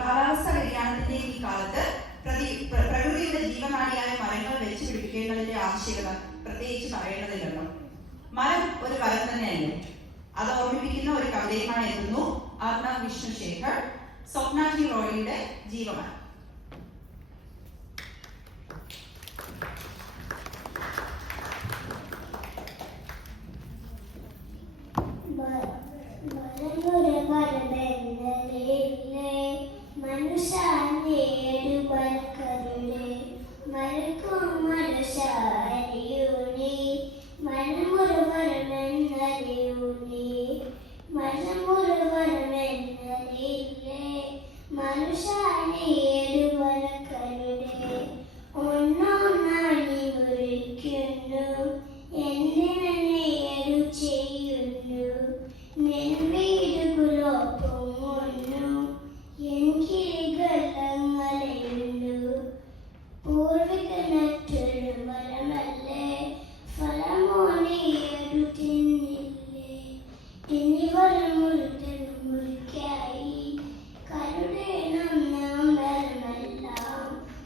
കാലാവസ്ഥ വ്യതിയാനത്തിന്റെ ഈ കാലത്ത് പ്രകൃതിയുടെ ജീവനാടിയായ മരങ്ങൾ വെച്ച് പിടിപ്പിക്കേണ്ടതിന്റെ ആവശ്യകത പ്രത്യേകിച്ച് പറയേണ്ടതില്ലല്ലോ. മരം ഒരു വരം തന്നെയല്ലേ. അത് ഓർമ്മിപ്പിക്കുന്ന ഒരു കവിതയുമായി എത്തുന്നു അർണവ് വിഷ്ണുശേഖർ, സ്വപ്ന ടി റോയിയുടെ ജീവമരം.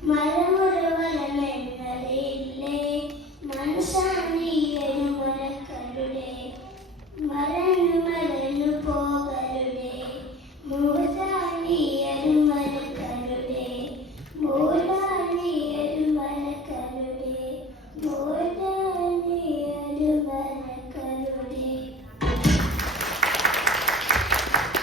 മരം